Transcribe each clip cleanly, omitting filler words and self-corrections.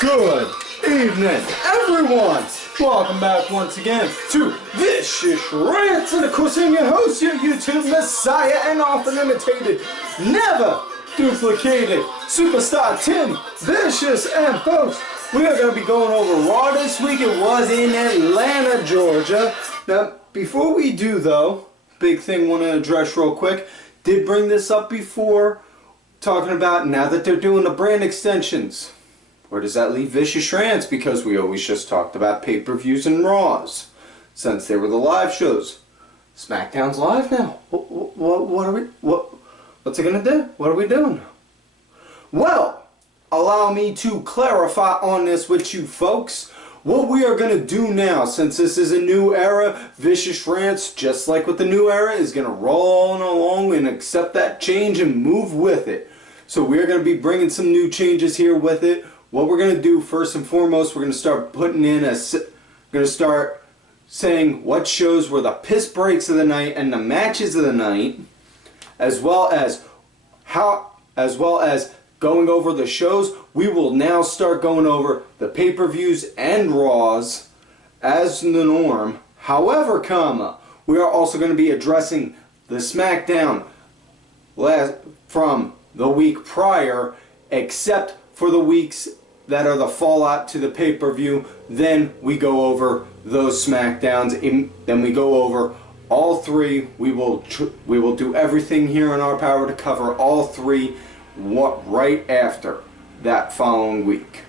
Good evening, everyone! Welcome back once again to Vicious Rants, and of course I'm your host, your YouTube messiah, and often imitated, never duplicated, superstar Tim Vicious. And folks, we are going to be going over Raw this week. It was in Atlanta, Georgia. Now, before we do though, big thing I want to address real quick. Did bring this up before, talking about now that they're doing the brand extensions. Where does that leave Vicious Rants? Because we always just talked about pay-per-views and Raws, since they were the live shows. SmackDown's live now. What's it gonna do? What are we doing? Well, allow me to clarify on this with you folks. What we are gonna do now, since this is a new era, Vicious Rants, just like with the new era, is gonna roll on along and accept that change and move with it. So we are gonna be bringing some new changes here with it. What we're going to do first and foremost, we're going to start putting in start saying what shows were the piss breaks of the night and the matches of the night, as well as going over the shows. We will now start going over the pay-per-views and Raws as the norm. However, we are also going to be addressing the SmackDown from the week prior, except for the weeks that are the fallout to the pay-per-view. Then we go over those SmackDowns, then we go over all three. We will do everything here in our power to cover all three right after that following week,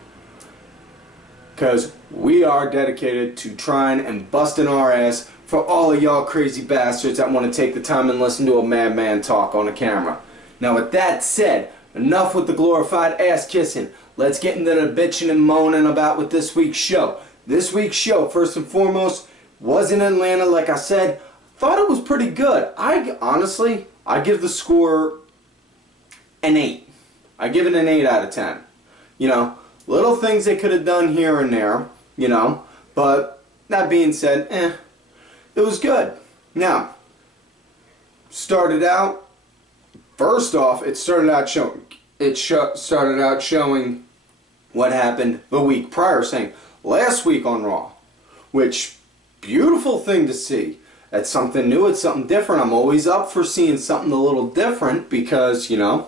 because we are dedicated to trying and busting our ass for all of y'all crazy bastards that want to take the time and listen to a madman talk on a camera. Now with that said, enough with the glorified ass kissing. Let's get into the bitching and moaning about with this week's show. This week's show, first and foremost, was in Atlanta. Like I said, thought it was pretty good. Honestly, I give the score an 8. I give it an 8 out of 10. You know, little things they could have done here and there, you know, but that being said, it was good. Now, first off, it started out showing what happened the week prior, saying last week on Raw, which, beautiful thing to see. It's something new, it's something different. I'm always up for seeing something a little different because, you know,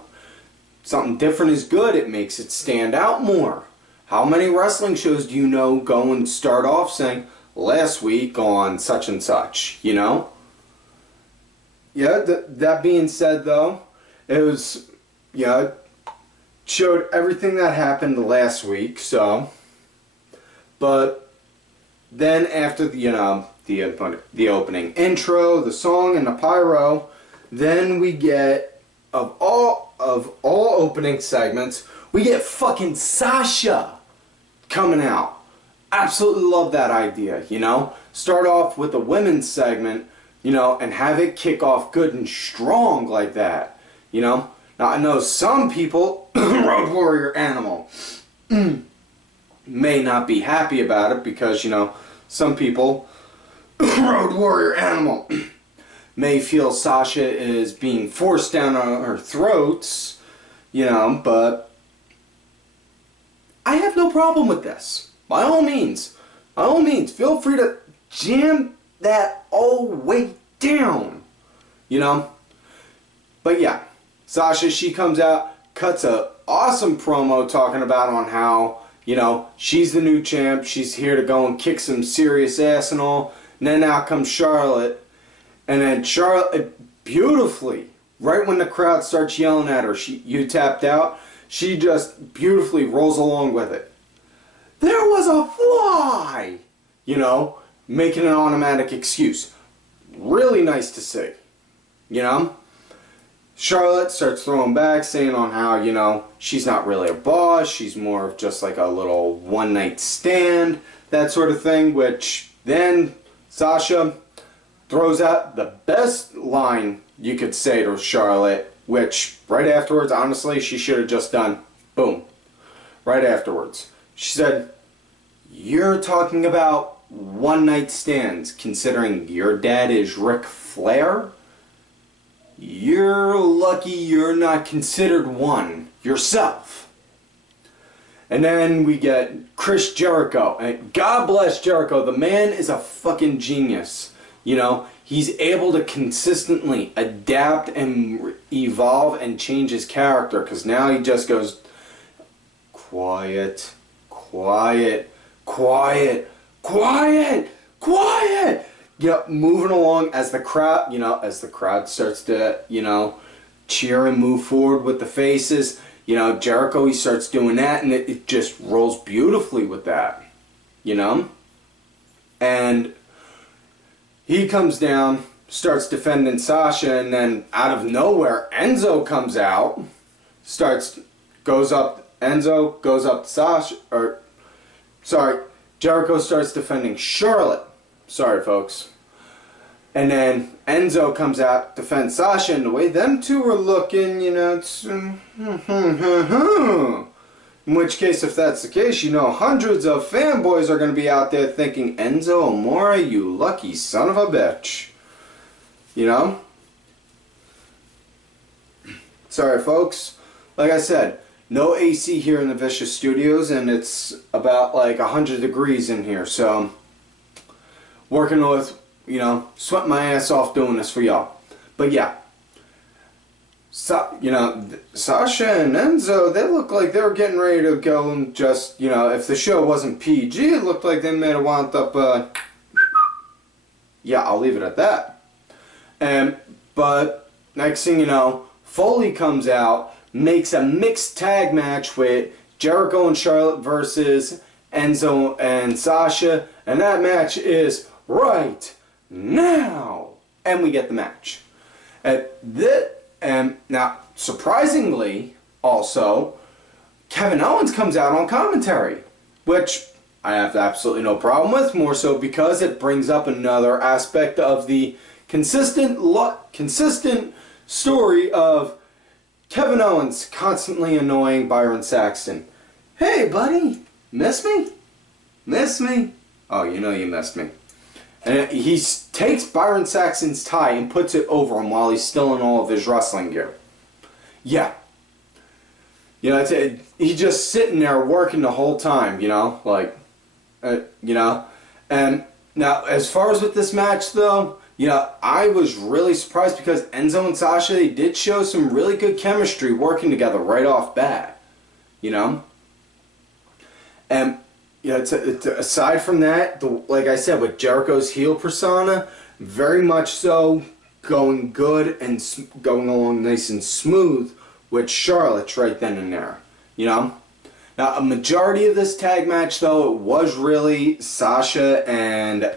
something different is good. It makes it stand out more. How many wrestling shows do you know go and start off saying last week on such and such, you know? Yeah, that being said though, it was, yeah, showed everything that happened last week, so, but then after the, you know, the opening intro, the song, and the pyro, then we get, of all opening segments, we get fucking Sasha coming out. Absolutely love that idea, you know? Start off with the women's segment, you know, and have it kick off good and strong like that, you know? Now, I know some people, Road Warrior Animal, may not be happy about it because, you know, some people, Road Warrior Animal, may feel Sasha is being forced down our throats, you know, but I have no problem with this. By all means, feel free to jam that all way down, you know? But yeah. Sasha, she comes out, cuts a awesome promo talking about on how, you know, she's the new champ, she's here to go and kick some serious ass and all. And then out comes Charlotte, and then Charlotte beautifully, right when the crowd starts yelling at her, you tapped out, she just beautifully rolls along with it. There was a fly! You know, making an automatic excuse. Really nice to see, you know? Charlotte starts throwing back, saying on how, you know, she's not really a boss, she's more of just like a little one-night stand, that sort of thing, which then Sasha throws out the best line you could say to Charlotte, which right afterwards, honestly, she should have just done, boom, right afterwards. She said, "You're talking about one-night stands, considering your dad is Ric Flair? You're lucky you're not considered one yourself." And then we get Chris Jericho. And God bless Jericho. The man is a fucking genius. You know, he's able to consistently adapt and evolve and change his character. Because now he just goes, quiet, quiet, quiet, quiet, quiet. You know, moving along as the crowd, you know, as the crowd starts to, you know, cheer and move forward with the faces. You know, Jericho, he starts doing that, and it just rolls beautifully with that, you know? And he comes down, starts defending Sasha, and then out of nowhere, Enzo comes out, Enzo goes up to Sasha, Jericho starts defending Charlotte. Sorry, folks. And then Enzo comes out, defends Sasha, and the way them two are looking, you know, it's... In which case, if that's the case, you know, hundreds of fanboys are going to be out there thinking, Enzo Amore, you lucky son of a bitch. You know? Sorry, folks. Like I said, no AC here in the Vicious Studios, and it's about like 100 degrees in here, so... Working with... You know, sweat my ass off doing this for y'all. But yeah. You know, Sasha and Enzo, they look like they were getting ready to go and just, you know, if the show wasn't PG, it looked like they may have wound up, yeah, I'll leave it at that. But, next thing you know, Foley comes out, makes a mixed tag match with Jericho and Charlotte versus Enzo and Sasha, and that match is right now, and we get the match. And now, surprisingly, also, Kevin Owens comes out on commentary, which I have absolutely no problem with, more so because it brings up another aspect of the consistent story of Kevin Owens constantly annoying Byron Saxton. Hey, buddy, miss me? Miss me? Oh, you know you missed me. And he takes Byron Saxton's tie and puts it over him while he's still in all of his wrestling gear. Yeah. You know, he's just sitting there working the whole time, you know, like, you know. And now, as far as with this match, though, you know, I was really surprised because Enzo and Sasha, they did show some really good chemistry working together right off bat, you know. And... Yeah, aside from that, like I said, with Jericho's heel persona, very much so going good and going along nice and smooth with Charlotte's right then and there, you know? Now, a majority of this tag match, though, it was really Sasha and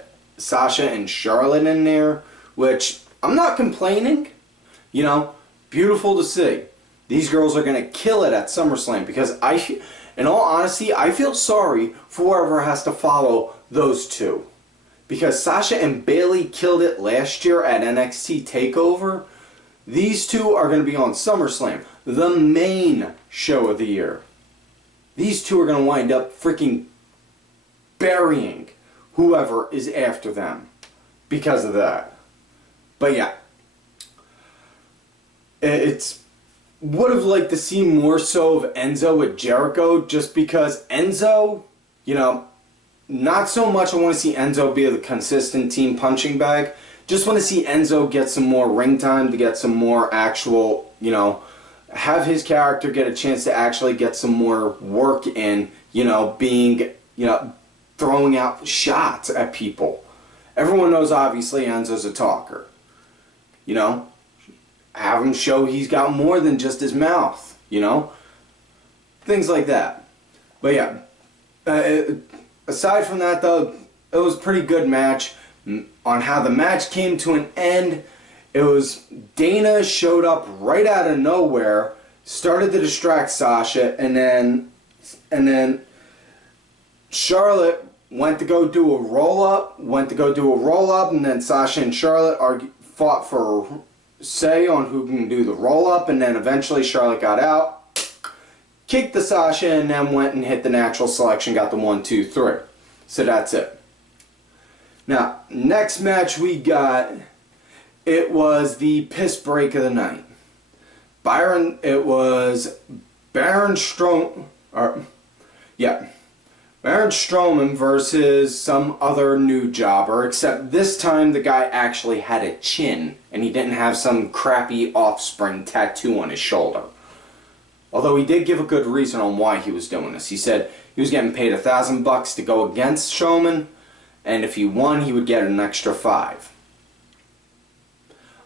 Charlotte in there, which I'm not complaining, you know? Beautiful to see. These girls are going to kill it at SummerSlam because in all honesty, I feel sorry for whoever has to follow those two. Because Sasha and Bayley killed it last year at NXT TakeOver. These two are going to be on SummerSlam, the main show of the year. These two are going to wind up freaking burying whoever is after them because of that. But yeah. Would have liked to see more so of Enzo with Jericho, just because Enzo, you know, not so much I want to see Enzo be the consistent team punching bag. Just want to see Enzo get some more ring time, to get some more actual, you know, have his character get a chance to actually get some more work in, you know, being, you know, throwing out shots at people. Everyone knows obviously Enzo's a talker, you know. Have him show he's got more than just his mouth, you know? Things like that. But yeah, aside from that though, it was a pretty good match. On how the match came to an end, it was Dana showed up right out of nowhere, started to distract Sasha, and then Charlotte went to go do a roll-up, and then Sasha and Charlotte fought for say on who can do the roll-up, and then eventually Charlotte got out, kicked the Sasha, and then went and hit the natural selection, got the 1, 2, 3. So that's it. Now, next match we got, it was the piss break of the night. Yeah. Baron Strowman versus some other new jobber, except this time the guy actually had a chin, and he didn't have some crappy offspring tattoo on his shoulder. Although he did give a good reason on why he was doing this. He said he was getting paid $1,000 to go against Strowman, and if he won, he would get an extra $5,000.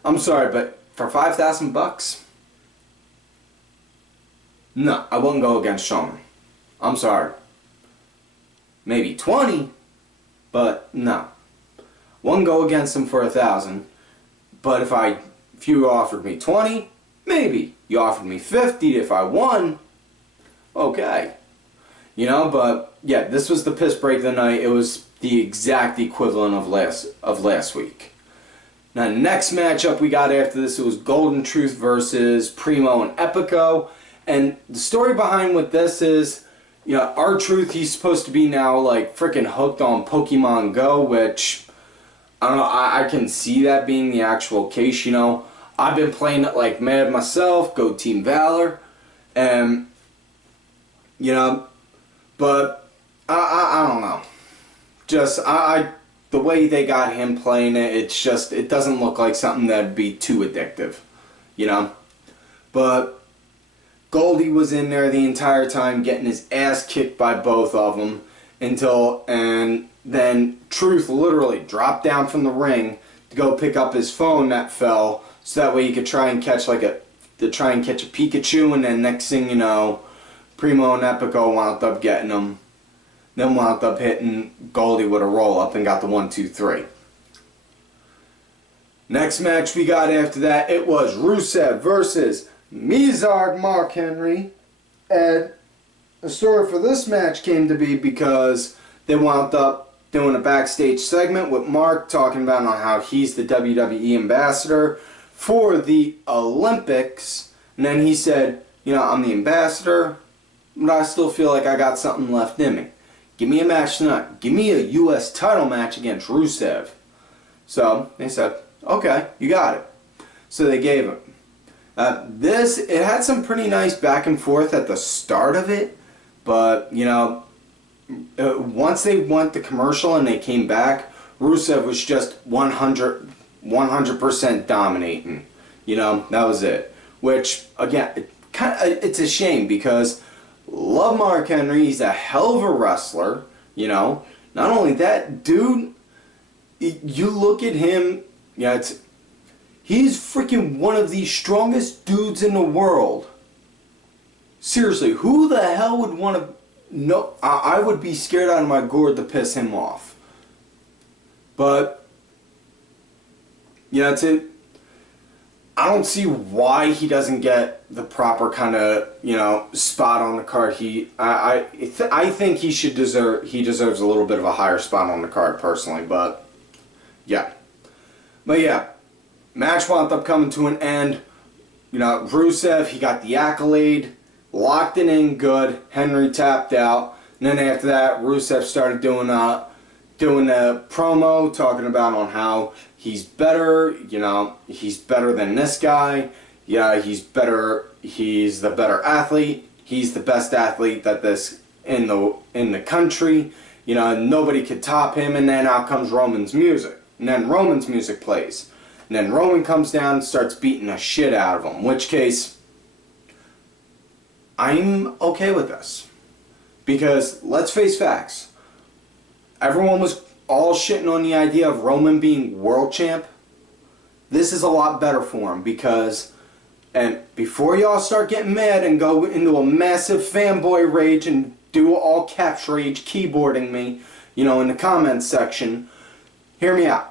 I'm sorry, but for $5,000? No, I wouldn't go against Strowman. I'm sorry. Maybe 20, but no. Wouldn't go against him for $1,000. But if you offered me 20, maybe. You offered me 50 if I won, okay. You know, but yeah, this was the piss break of the night. It was the exact equivalent of last week. Now, next matchup we got after this, it was Golden Truth versus Primo and Epico. And the story behind what this is, you know, R-Truth, he's supposed to be now like freaking hooked on Pokemon Go, which, I don't know, I can see that being the actual case, you know. I've been playing it like mad myself, go Team Valor, and, you know, but I don't know. Just, the way they got him playing it, it's just, it doesn't look like something that'd be too addictive, you know. But Goldie was in there the entire time getting his ass kicked by both of them and then Truth literally dropped down from the ring to go pick up his phone that fell so that way he could try and catch a Pikachu, and then next thing you know, Primo and Epico wound up getting him, then wound up hitting Goldie with a roll-up and got the 1, 2, 3. Next match we got after that, it was Rusev versus Mizard Mark Henry, and the story for this match came to be because they wound up doing a backstage segment with Mark talking about on how he's the WWE ambassador for the Olympics, and then he said, you know, I'm the ambassador, but I still feel like I got something left in me. Give me a match tonight. Give me a US title match against Rusev. So they said, okay, you got it. So they gave him. It had some pretty nice back and forth at the start of it, but, you know, once they went to commercial and they came back, Rusev was just 100% dominating. You know, that was it. Which, again, it's a shame because love Mark Henry. He's a hell of a wrestler, you know. Not only that, dude, you look at him, yeah, he's freaking one of the strongest dudes in the world. Seriously, who the hell would want to... No, I would be scared out of my gourd to piss him off. But, yeah, I don't see why he doesn't get the proper kind of, you know, spot on the card. I think he deserves a little bit of a higher spot on the card personally, but, yeah. But, yeah. Match wound up coming to an end. You know, Rusev, he got the accolade, locked it in good. Henry tapped out. And then after that, Rusev started doing a promo talking about on how he's better, you know, he's better than this guy. Yeah, he's better. He's the better athlete. He's the best athlete that in the country. You know, nobody could top him. And then out comes Roman's music. And then Roman's music plays. And then Roman comes down and starts beating the shit out of him. In which case, I'm okay with this. Because, let's face facts. Everyone was all shitting on the idea of Roman being world champ. This is a lot better for him because, and before y'all start getting mad and go into a massive fanboy rage and do all caps rage keyboarding me, you know, in the comments section, hear me out.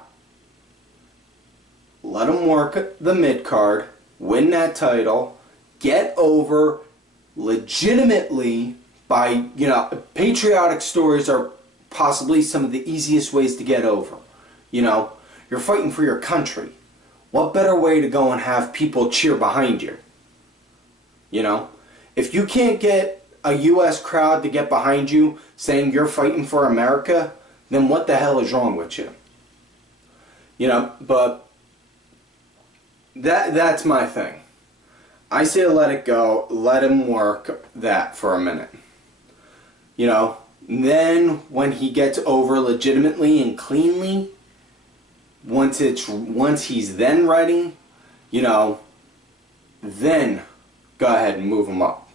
Let him work the mid-card, win that title, get over legitimately by, you know, patriotic stories are possibly some of the easiest ways to get over. You know, you're fighting for your country. What better way to go and have people cheer behind you? You know, if you can't get a US crowd to get behind you saying you're fighting for America, then what the hell is wrong with you? You know, but that's my thing. I say let it go, let him work that for a minute. you know, then when he gets over legitimately and cleanly, once he's then ready, you know, then go ahead and move him up.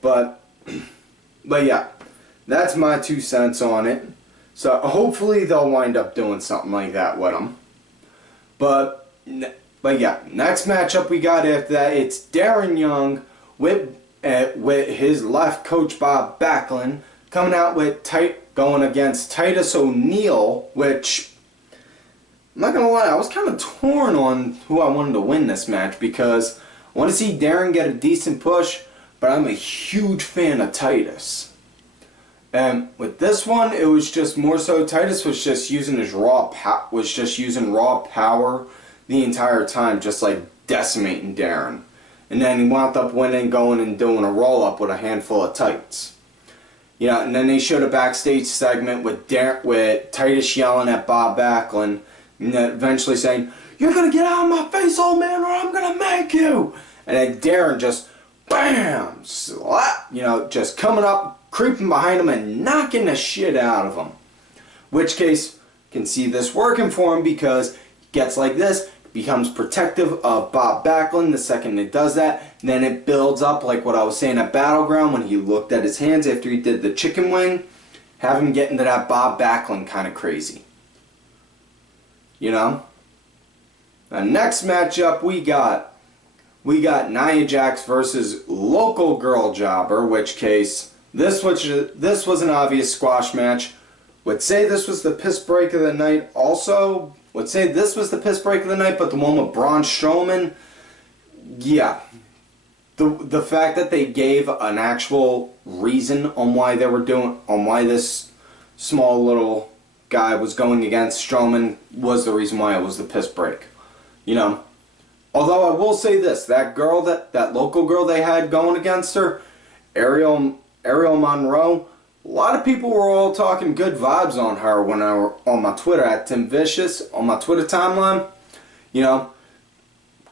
But yeah, that's my 2 cents on it. So hopefully they'll wind up doing something like that with him. But yeah, next matchup we got after that, it's Darren Young with his left coach Bob Backlund coming out with going against Titus O'Neil, which I'm not gonna lie, I was kind of torn on who I wanted to win this match because I want to see Darren get a decent push, but I'm a huge fan of Titus. And with this one, it was just more so Titus was just using his raw power the entire time, just like decimating Darren. And then he wound up winning, going and doing a roll up with a handful of tights. Yeah, and then they showed a backstage segment with Titus yelling at Bob Backlund, and then eventually saying, "You're gonna get out of my face, old man, or I'm gonna make you!" And then Darren just, bam, slap, you know, just coming up, creeping behind him and knocking the shit out of him. Which case, can see this working for him because he gets like this, becomes protective of Bob Backlund the second it does that. Then it builds up like what I was saying at Battleground when he looked at his hands after he did the chicken wing. Have him get into that Bob Backlund kind of crazy. You know? The next matchup we got Nia Jax versus Local Girl Jobber, which case this was an obvious squash match. Would say this was the piss break of the night. Also, would say this was the piss break of the night, but the one with Braun Strowman, yeah. The fact that they gave an actual reason on why this small little guy was going against Strowman was the reason why it was the piss break. You know? Although I will say this, that girl, that local girl they had going against her, Ariel Monroe, a lot of people were all talking good vibes on her when I were on my Twitter at Tim Vicious, on my Twitter timeline. You know,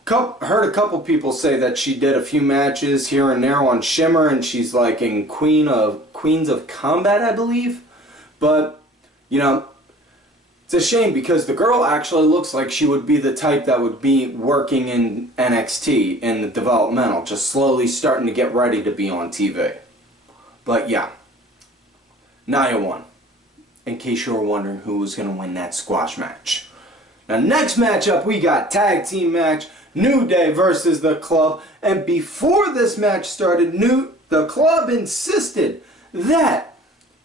heard a couple people say that she did a few matches here and there on Shimmer, and she's like in Queens of Combat, I believe. But, you know, it's a shame because the girl actually looks like she would be the type that would be working in NXT in the developmental, just slowly starting to get ready to be on TV. But yeah, Nia won, in case you were wondering who was going to win that squash match. Now next matchup we got tag team match, New Day versus The Club, and before this match started, The Club insisted that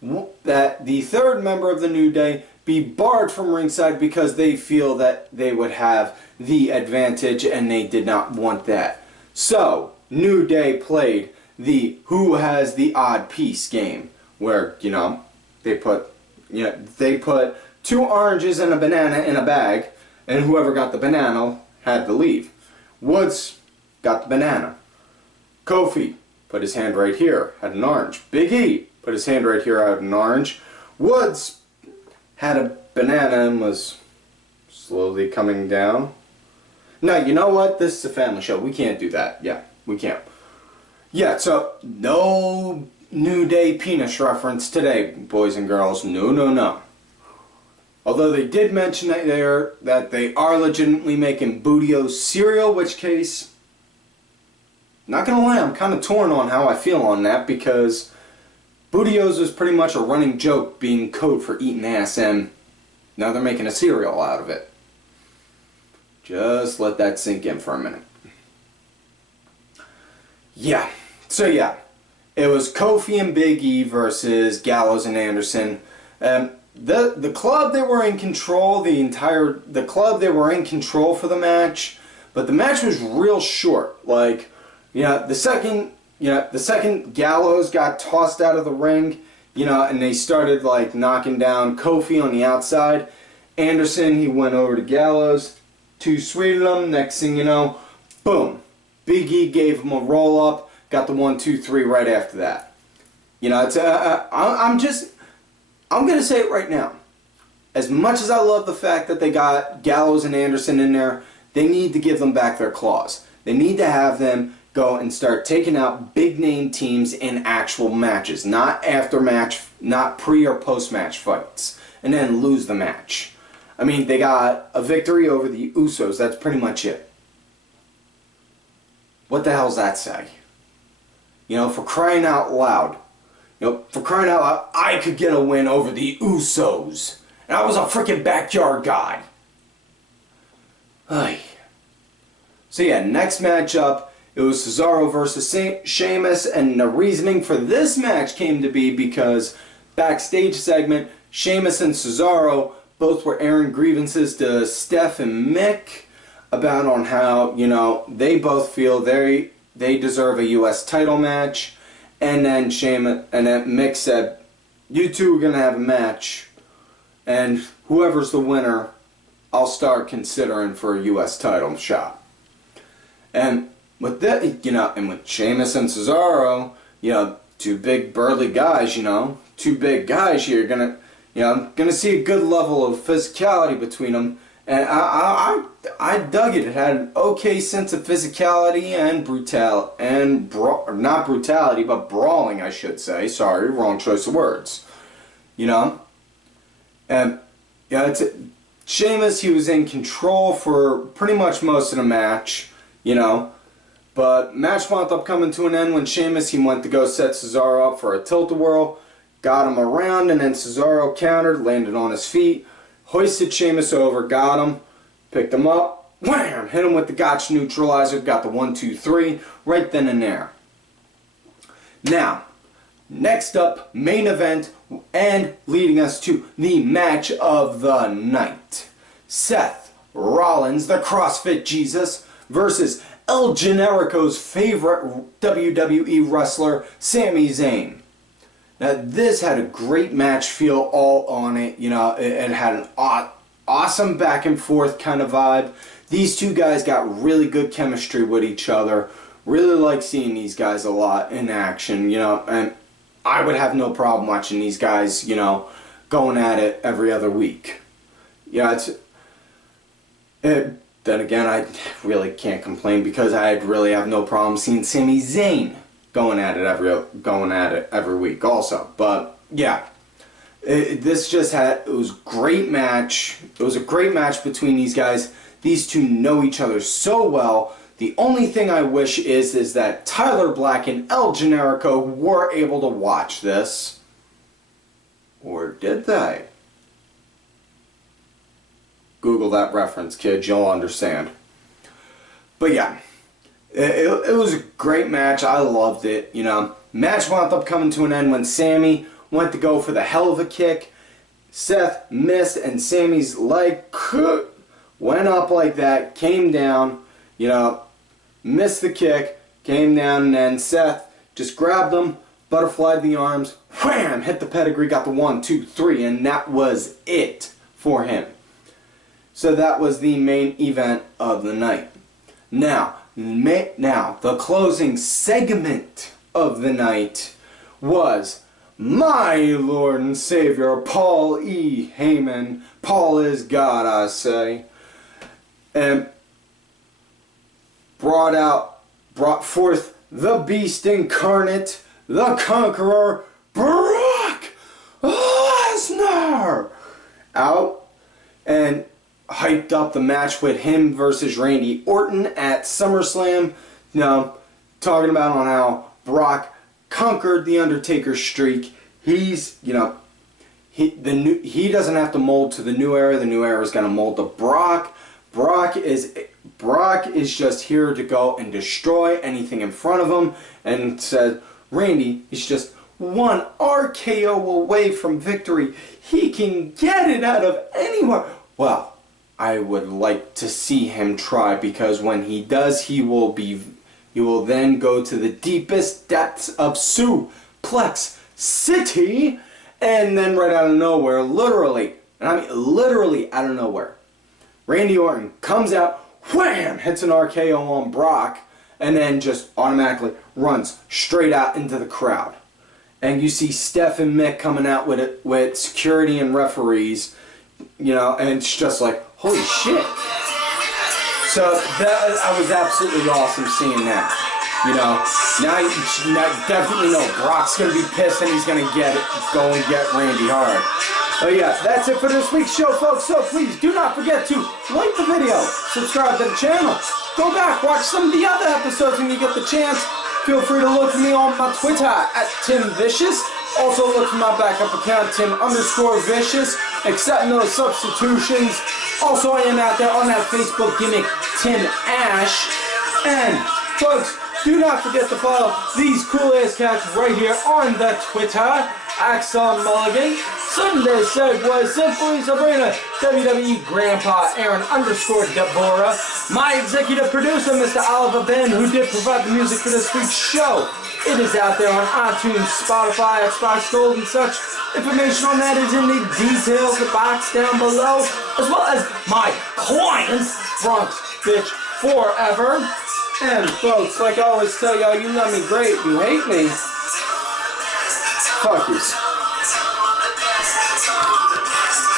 the third member of the New Day be barred from ringside because they feel that they would have the advantage and they did not want that. So, New Day played the who has the odd piece game, where, you know, they put 2 oranges and a banana in a bag, and whoever got the banana had to leave. Woods got the banana. Kofi put his hand right here, had an orange. Big E put his hand right here, had an orange. Woods had a banana and was slowly coming down. No, you know what? This is a family show. We can't do that. Yeah, we can't. Yeah, so no New Day penis reference today, boys and girls. No, no, no. Although they did mention that they are legitimately making Bootio's cereal, which case, not gonna lie, I'm kind of torn on how I feel on that because Bootio's was pretty much a running joke being code for eating ass, and now they're making a cereal out of it. Just let that sink in for a minute. Yeah, so yeah, it was Kofi and Big E versus Gallows and Anderson. The Club, they were in control the Club, they were in control for the match, but the match was real short. Like, the second Gallows got tossed out of the ring, and they started like knocking down Kofi on the outside. Anderson, he went over to Gallows, too sweet of him. Next thing you know, boom, Big E gave him a roll up, got the 1, 2, 3 right after that. It's I'm gonna say it right now. As much as I love the fact that they got Gallows and Anderson in there, they need to give them back their claws. They need to have them go and start taking out big name teams in actual matches, not after match, not pre or post match fights, and then lose the match. I mean, they got a victory over the Usos. That's pretty much it. What the hell's that say? You know, for crying out loud. You know, for crying out loud, I could get a win over the Usos. And I was a freaking backyard guy. Ay. So yeah, next matchup, it was Cesaro versus Sheamus, and the reasoning for this match came to be because backstage segment, Sheamus and Cesaro both were airing grievances to Steph and Mick about on how, you know, they both feel they deserve a US title match, and then Mick said, you two are gonna have a match, and whoever's the winner, I'll start considering for a US title shot. And with that, you know, and with Sheamus and Cesaro, you know, two big burly guys, you know, two big guys here, gonna see a good level of physicality between them, and I dug it. It had an okay sense of physicality and not brutality, but brawling, I should say. Sorry, wrong choice of words. You know, and yeah, Sheamus, he was in control for pretty much most of the match, you know. But match wound up coming to an end when Sheamus, he went to go set Cesaro up for a tilt-a-whirl, got him around, and then Cesaro countered, landed on his feet, hoisted Sheamus over, got him, picked him up, wham, hit him with the Gotch neutralizer, got the 1, 2, 3, right then and there. Now, next up, main event, and leading us to the match of the night. Seth Rollins, the CrossFit Jesus, versus El Generico's favorite WWE wrestler, Sami Zayn. Now, this had a great match feel all on it. You know, it had an awesome back and forth kind of vibe. These two guys got really good chemistry with each other. Really like seeing these guys a lot in action, you know, and I would have no problem watching these guys, you know, going at it every other week. Yeah, then again, I really can't complain because I really have no problem seeing Sami Zayn going at it every week also. But yeah, it was a great match. It was a great match between these guys. These two know each other so well. The only thing I wish is that Tyler Black and El Generico were able to watch this. Or did they? Google that reference, kids. You'll understand. But yeah, it was a great match. I loved it. You know, match wound up coming to an end when Sami went to go for the hell of a kick. Seth missed, and Sami's leg went up like that, came down. You know, missed the kick, came down, and then Seth just grabbed him, butterflied the arms, wham, hit the pedigree, got the 1, 2, 3, and that was it for him. So that was the main event of the night. Now, the closing segment of the night was my Lord and Savior, Paul E. Heyman. Paul is God, I say. And brought forth the Beast Incarnate, the Conqueror, Brock Lesnar, out and hyped up the match with him versus Randy Orton at SummerSlam. You know, talking about on how Brock conquered the Undertaker's streak. He's, you know, he doesn't have to mold to the new era. The new era is going to mold to Brock. Brock is just here to go and destroy anything in front of him, and said Randy is just one RKO away from victory. He can get it out of anywhere. Well, I would like to see him try, because when he does, he will then go to the deepest depths of Suplex City, and then right out of nowhere, literally out of nowhere, Randy Orton comes out, wham, hits an RKO on Brock, and then just automatically runs straight out into the crowd. And you see Steph and Mick coming out with security and referees, you know, and it's just like, holy shit. So I was absolutely awesome seeing that. You know, now you definitely know Brock's gonna be pissed and he's gonna go and get Randy hard. But yeah, that's it for this week's show, folks. So please do not forget to like the video, subscribe to the channel, go back, watch some of the other episodes when you get the chance. Feel free to look for me on my Twitter at TimVicious. Also look for my backup account, Tim_Vicious. Accept no substitutions. Also, I am out there on that Facebook gimmick, Tim Ash. And folks, do not forget to follow these cool-ass cats right here on the Twitter. Axel Mulligan, Sunday Segway, Simply Sabrina, WWE Grandpa Aaron _Deborah, my executive producer, Mr. Oliver Ben, who did provide the music for this week's show. It is out there on iTunes, Spotify, Xbox Gold, and such. Information on that is in the details box down below, as well as my clients, Bronx Bitch Forever. And folks, like I always tell y'all, you love me great, you hate me. Fuck you.